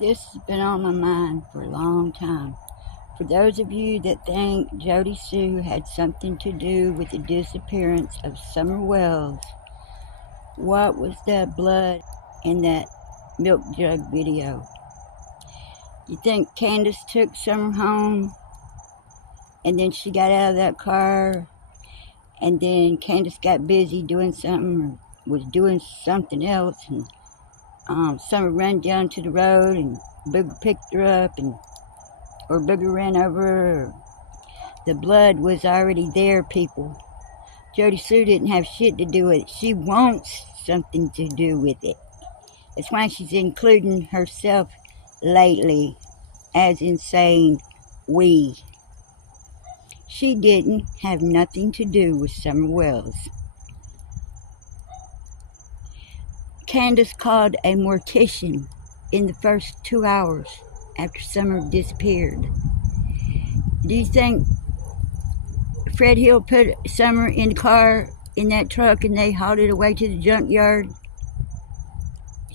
This has been on my mind for a long time. For those of you that think Jody Sue had something to do with the disappearance of Summer Wells, what was that blood in that milk jug video? You think Candace took Summer home and then she got out of that car and then Candace got busy doing something or was doing something else, and Summer ran down to the road and Booger picked her up, or Booger ran over her? The blood was already there, people. Jody Sue didn't have shit to do with it. She wants something to do with it. That's why she's including herself lately, as in saying we. She didn't have nothing to do with Summer Wells. Candace called a mortician in the first 2 hours after Summer disappeared. Do you think Fred Hill put Summer in the car, in that truck, and they hauled it away to the junkyard?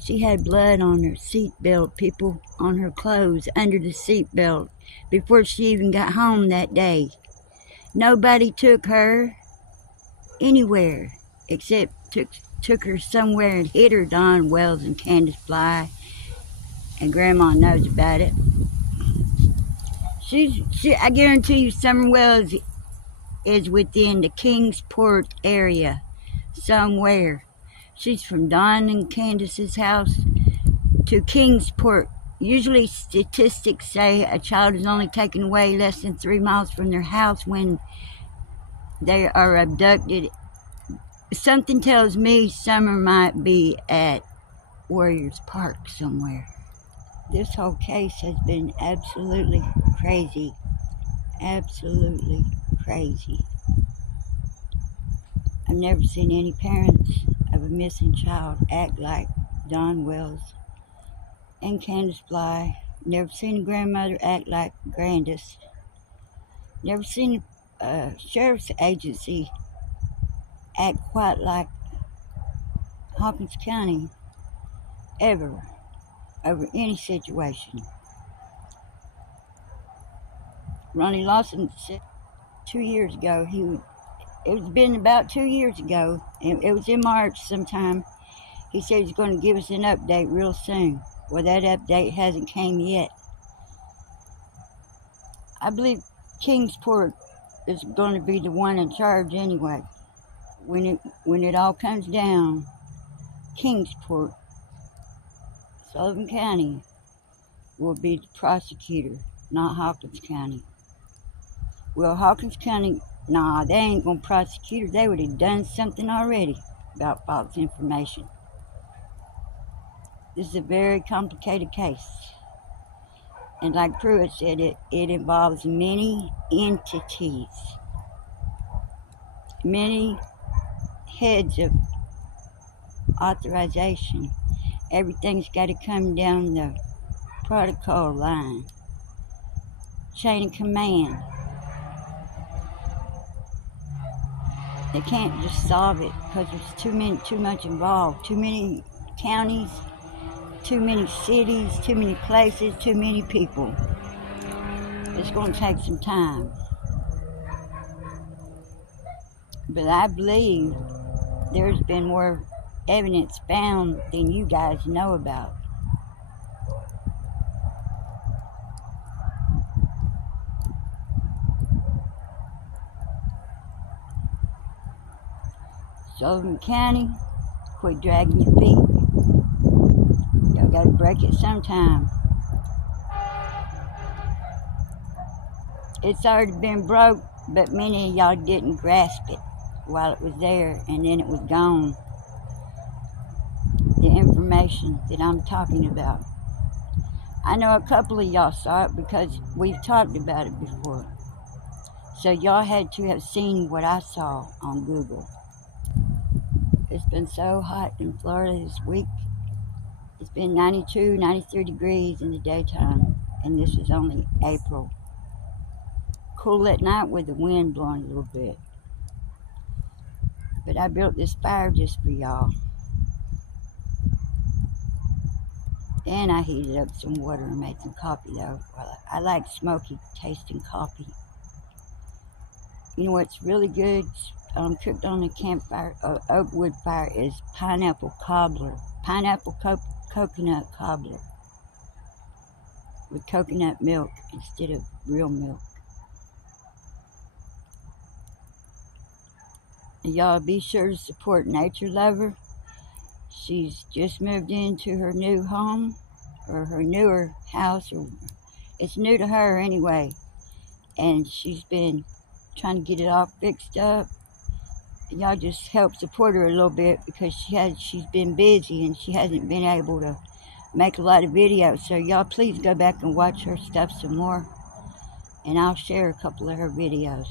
She had blood on her seatbelt, people, on her clothes, under the seatbelt, before she even got home that day. Nobody took her anywhere except took her somewhere and hid her. Don Wells and Candace Bly, and Grandma knows about it. I guarantee you Summer Wells is within the Kingsport area somewhere. She's from Don and Candace's house to Kingsport. Usually statistics say a child is only taken away less than 3 miles from their house when they are abducted. Something tells me Summer might be at Warriors Park somewhere. This whole case has been absolutely crazy. Absolutely crazy. I've never seen any parents of a missing child act like Don Wells and Candace Bly. Never seen a grandmother act like Grandis. Never seen a sheriff's agency act quite like Hawkins County, ever, over any situation. Ronnie Lawson said 2 years ago, it was been about 2 years ago, and it was in March sometime, he said he's going to give us an update real soon. Well, that update hasn't came yet. I believe Kingsport is going to be the one in charge anyway. When it all comes down, Kingsport, Sullivan County, will be the prosecutor, not Hawkins County. Well, Hawkins County, nah, they ain't gonna prosecute her. They would have done something already about false information. This is a very complicated case. And like Pruitt said, it involves many entities, many heads of authorization. Everything's got to come down the protocol line, chain of command. They can't just solve it because there's too much involved. Too many counties, too many cities, too many places, too many people. It's going to take some time. But I believe there's been more evidence found than you guys know about. Sullivan County, quit dragging your feet. Y'all gotta break it sometime. It's already been broke, but many of y'all didn't grasp it while it was there, and then it was gone. The information that I'm talking about. I know a couple of y'all saw it because we've talked about it before. So y'all had to have seen what I saw on Google. It's been so hot in Florida this week. It's been 92, 93 degrees in the daytime, and this is only April. Cool at night with the wind blowing a little bit. But I built this fire just for y'all. And I heated up some water and made some coffee though. Well, I like smoky tasting coffee. You know what's really good, cooked on a campfire, oak wood fire, is pineapple cobbler. Pineapple coconut cobbler. With coconut milk instead of real milk. And y'all be sure to support Nature Lover. She's just moved into her new home, or her newer house, or it's new to her anyway. And she's been trying to get it all fixed up. Y'all just help support her a little bit because she's been busy and she hasn't been able to make a lot of videos. So y'all please go back and watch her stuff some more. And I'll share a couple of her videos.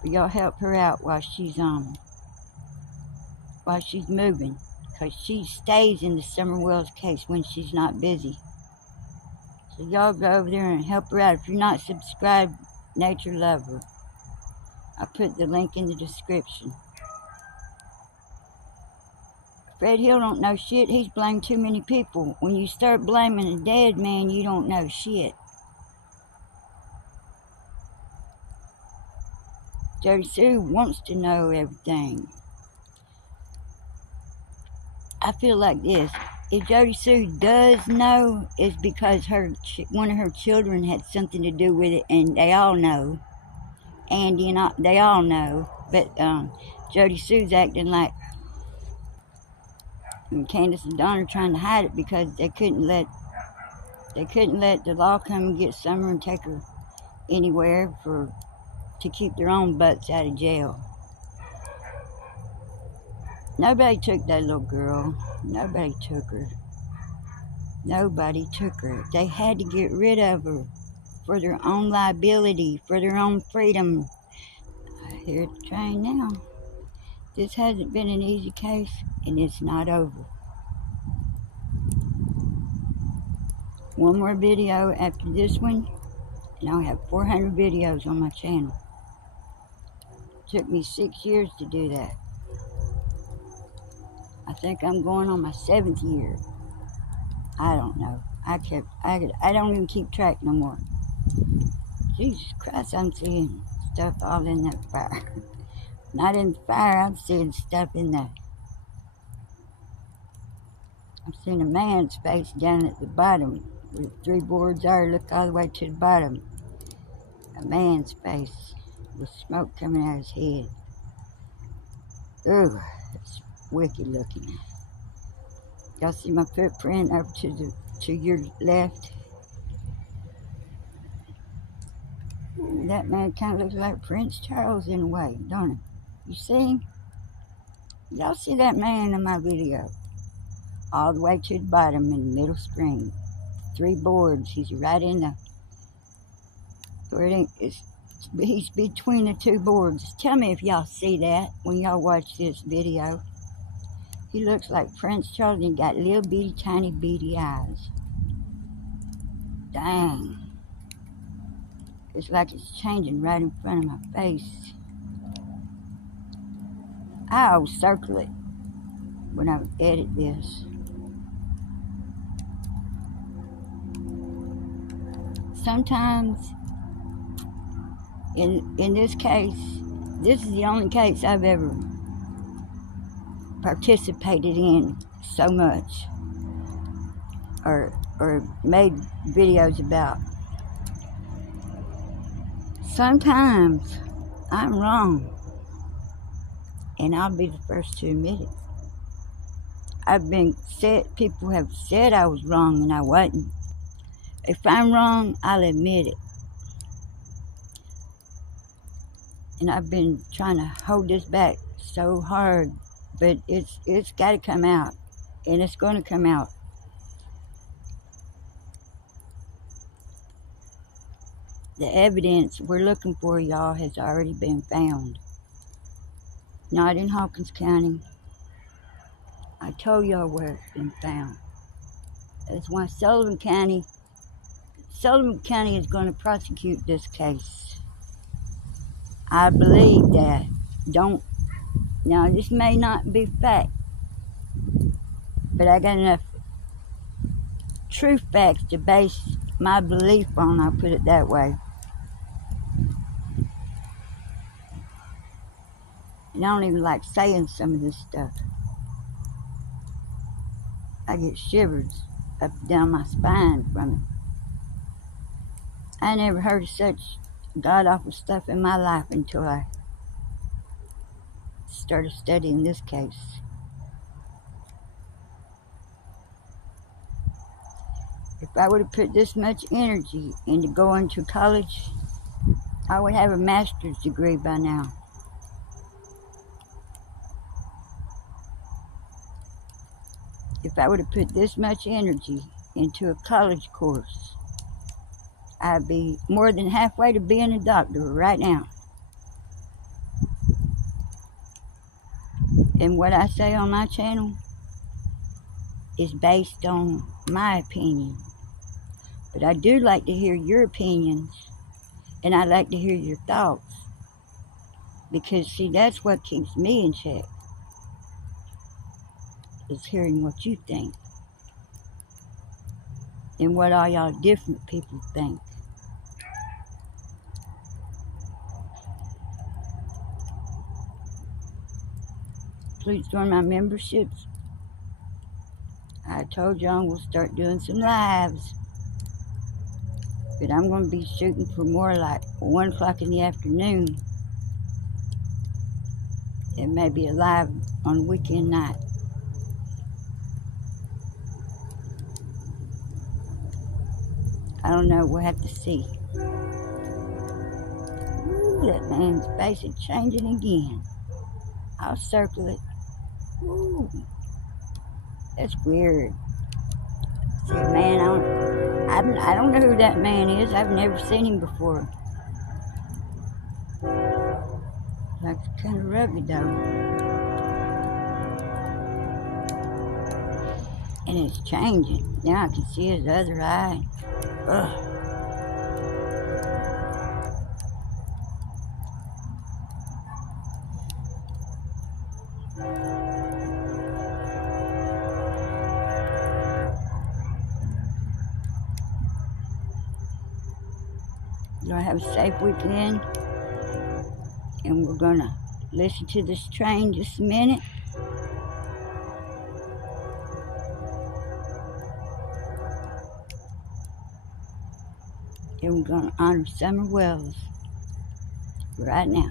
But y'all help her out while she's moving. Because she stays in the Summerwells case when she's not busy. So y'all go over there and help her out. If you're not subscribed, Nature Lover, I'll put the link in the description. Fred Hill don't know shit. He's blamed too many people. When you start blaming a dead man, you don't know shit. Jody Sue wants to know everything. I feel like this. If Jody Sue does know, it's because one of her children had something to do with it, and they all know. Andy and they all know. But Jody Sue's acting like, and Candace and Don are trying to hide it because they couldn't let the law come and get Summer and take her anywhere to keep their own butts out of jail. Nobody took that little girl. Nobody took her. Nobody took her. They had to get rid of her for their own liability, for their own freedom. I hear the train now. This hasn't been an easy case, and it's not over. One more video after this one, and I'll have 400 videos on my channel. It took me 6 years to do that. I think I'm going on my 7th year. I don't know. I don't even keep track no more. Jesus Christ, I'm seeing stuff all in that fire. Not in the fire, I'm seeing stuff in there. I'm seeing a man's face down at the bottom. Where 3 boards are, look all the way to the bottom. A man's face with smoke coming out of his head. Ooh, it's wicked looking. Y'all see my footprint over to your left? That man kind of looks like Prince Charles in a way, don't he? You see him? Y'all see that man in my video? All the way to the bottom in the middle screen. 3 boards. He's right in the... He's between the 2 boards. Tell me if y'all see that when y'all watch this video. He looks like Prince Charles and got little bitty tiny beady eyes. Dang. It's like it's changing right in front of my face. I'll circle it when I edit this. Sometimes, in this case, this is the only case I've ever participated in so much or made videos about. Sometimes I'm wrong, and I'll be the first to admit it. People have said I was wrong and I wasn't. If I'm wrong, I'll admit it. And I've been trying to hold this back so hard, but it's got to come out, and it's going to come out. The evidence we're looking for, y'all, has already been found. Not in Hawkins County. I told y'all where it's been found. That's why Sullivan County is going to prosecute this case. I believe that. Now this may not be fact, but I got enough true facts to base my belief on, I'll put it that way. And I don't even like saying some of this stuff. I get shivers up and down my spine from it. I never heard of such god-awful stuff in my life until I started studying this case. If I would have put this much energy into going to college, I would have a master's degree by now. If I would have put this much energy into a college course, I'd be more than halfway to being a doctor right now. And what I say on my channel is based on my opinion. But I do like to hear your opinions, and I like to hear your thoughts. Because, see, that's what keeps me in check, is hearing what you think. And what all y'all different people think. Please join my memberships. I told y'all we'll start doing some lives. But I'm going to be shooting for more like 1 o'clock in the afternoon. It may be a live on weekend night. I don't know, we'll have to see. Ooh, that man's face is changing again. I'll circle it. Ooh, that's weird. See, man, I don't know who that man is. I've never seen him before. Looks kind of rugged though. And it's changing. Now I can see his other eye. Ugh. You're gonna have a safe weekend, and we're gonna listen to this train just a minute. And we're gonna honor Summerwells right now.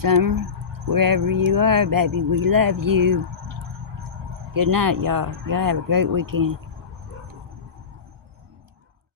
Summer, wherever you are, baby, we love you. Good night, y'all. Y'all have a great weekend.